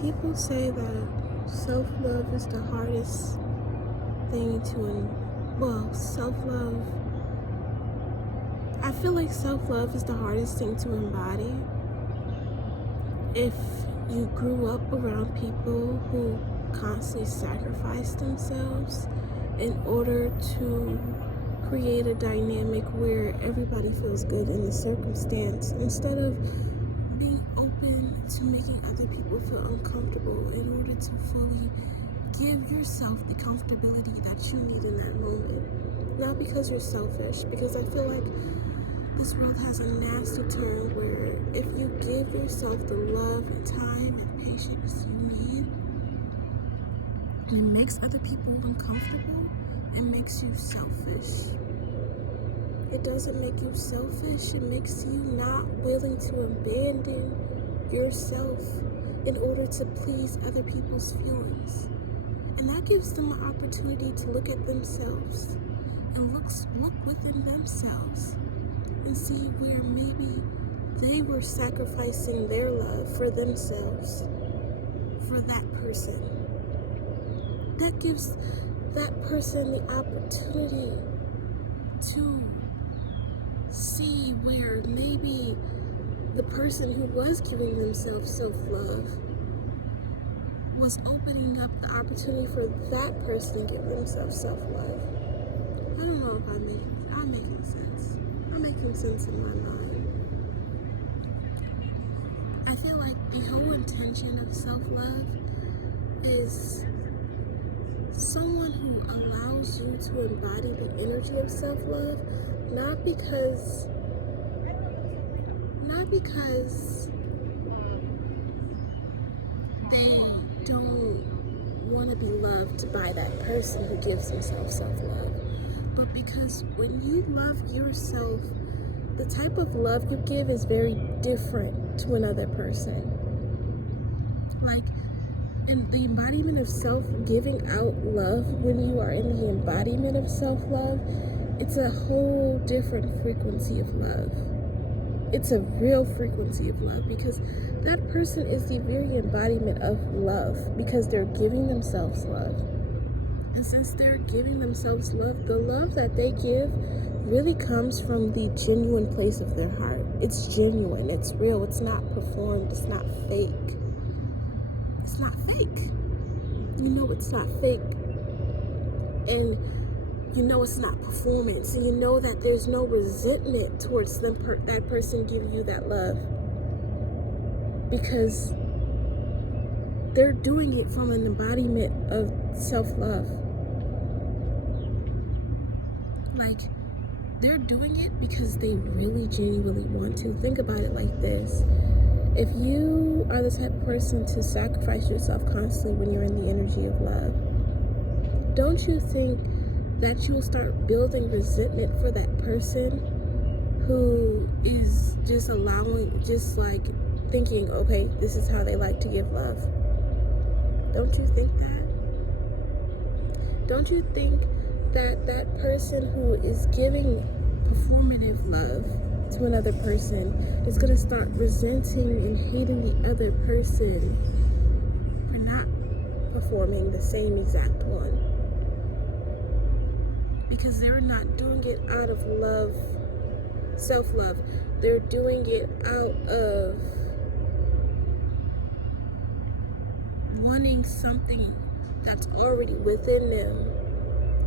People say that self-love is the hardest thing self-love, I feel like self-love is the hardest thing to embody. If you grew up around people who constantly sacrifice themselves in order to create a dynamic where everybody feels good in the circumstance, instead of being open to making other people feel uncomfortable in order to fully give yourself the comfortability that you need in that moment. Not because you're selfish, because I feel like this world has a nasty turn where if you give yourself the love and time and patience you need, and it makes other people uncomfortable, it makes you selfish. It doesn't make you selfish, it makes you not willing to abandon yourself in order to please other people's feelings. And that gives them an opportunity to look at themselves and look within themselves and see where maybe they were sacrificing their love for themselves, for that person. That gives that person the opportunity to see where maybe the person who was giving themselves self-love was opening up the opportunity for that person to give themselves self-love. I don't know if I'm making sense. I'm making sense in my mind. I feel like the whole intention of self-love is someone who allows you to embody the energy of self-love, not because they don't want to be loved by that person who gives himself self-love, but because when you love yourself, the type of love you give is very different to another person. And the embodiment of giving out love, when you are in the embodiment of self-love, it's a whole different frequency of love. It's a real frequency of love, because that person is the very embodiment of love, because they're giving themselves love. And since they're giving themselves love, the love that they give really comes from the genuine place of their heart. It's genuine, it's real, it's not performed, it's not fake. It's not fake. You know it's not fake. And you know it's not performance. And you know that there's no resentment towards that person giving you that love. Because they're doing it from an embodiment of self-love. They're doing it because they really genuinely want to. Think about it like this. If you are the type of person to sacrifice yourself constantly when you're in the energy of love, don't you think that you'll start building resentment for that person who is just thinking, okay, this is how they like to give love? Don't you think that? Don't you think that that person who is giving performative love to another person is going to start resenting and hating the other person for not performing the same exact one? Because they're not doing it out of love, self-love. They're doing it out of wanting something that's already within them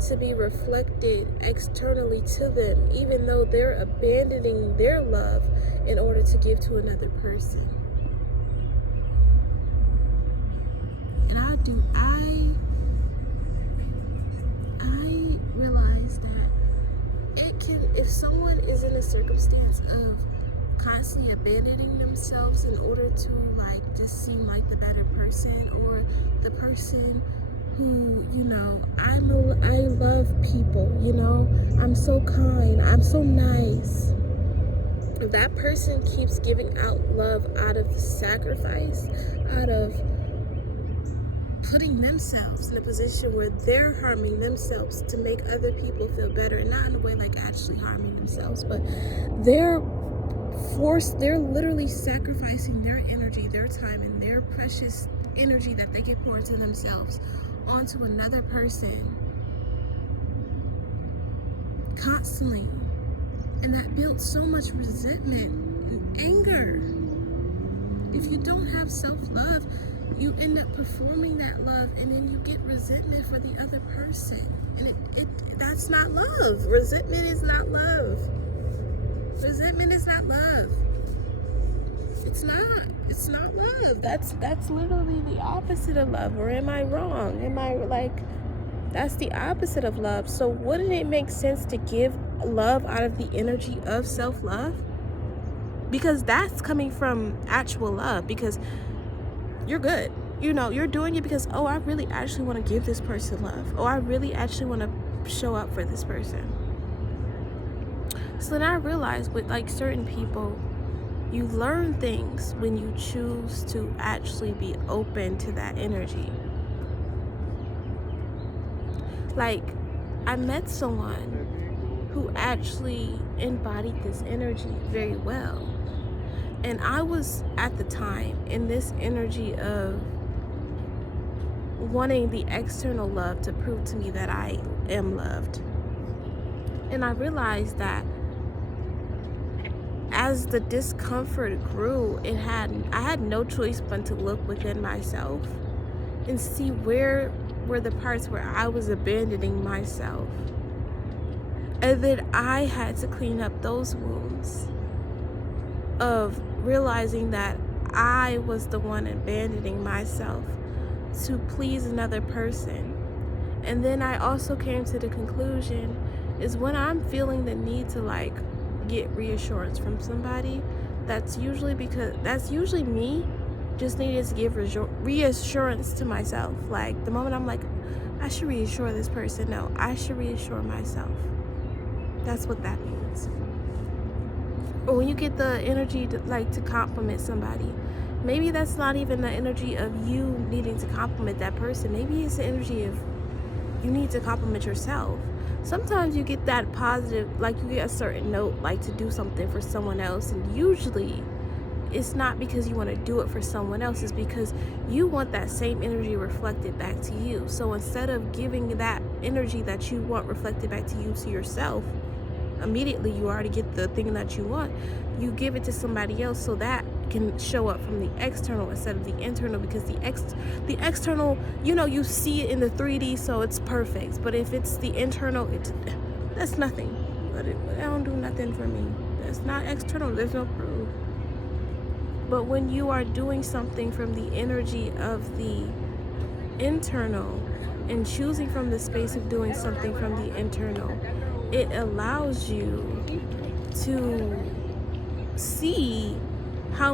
to be reflected externally to them, even though they're abandoning their love in order to give to another person. And I realize that if someone is in a circumstance of constantly abandoning themselves in order to just seem like the better person, or the person who, I love people, I'm so kind, I'm so nice. If that person keeps giving out love out of sacrifice, out of putting themselves in a position where they're harming themselves to make other people feel better, and not in a way like actually harming themselves, but they're they're literally sacrificing their energy, their time, and their precious energy that they get poured to themselves onto another person constantly. And that builds so much resentment and anger. If you don't have self-love, you end up performing that love, and then you get resentment for the other person. And that's not love. Resentment is not love. Resentment is not love. It's not. It's not love. That's literally the opposite of love. Or am I wrong? Am I that's the opposite of love? So wouldn't it make sense to give love out of the energy of self-love? Because that's coming from actual love. Because you're good. You're doing it because, oh, I really actually want to give this person love. Oh, I really actually want to show up for this person. So then I realized with certain people, you learn things when you choose to actually be open to that energy. I met someone who actually embodied this energy very well. And I was, at the time, in this energy of wanting the external love to prove to me that I am loved. And I realized that as the discomfort grew, I had no choice but to look within myself and see where were the parts where I was abandoning myself. And then I had to clean up those wounds of realizing that I was the one abandoning myself to please another person. And then I also came to the conclusion is when I'm feeling the need to get reassurance from somebody, that's usually me just needing to give reassurance to myself. The moment I'm I should reassure this person, no, I should reassure myself. That's what that means. Or when you get the energy to compliment somebody, maybe that's not even the energy of you needing to compliment that person. Maybe it's the energy of you need to compliment yourself. Sometimes you get that positive, you get a certain note to do something for someone else, and usually it's not because you want to do it for someone else, it's because you want that same energy reflected back to you. So instead of giving that energy that you want reflected back to you to yourself, immediately you already get the thing that you want, you give it to somebody else so that can show up from the external instead of the internal, because the external, you see it in the 3D, so it's perfect. But if it's the internal, that's nothing. But it don't do nothing for me. That's not external. There's no proof. But when you are doing something from the energy of the internal and choosing from the space of doing something from the internal, it allows you to see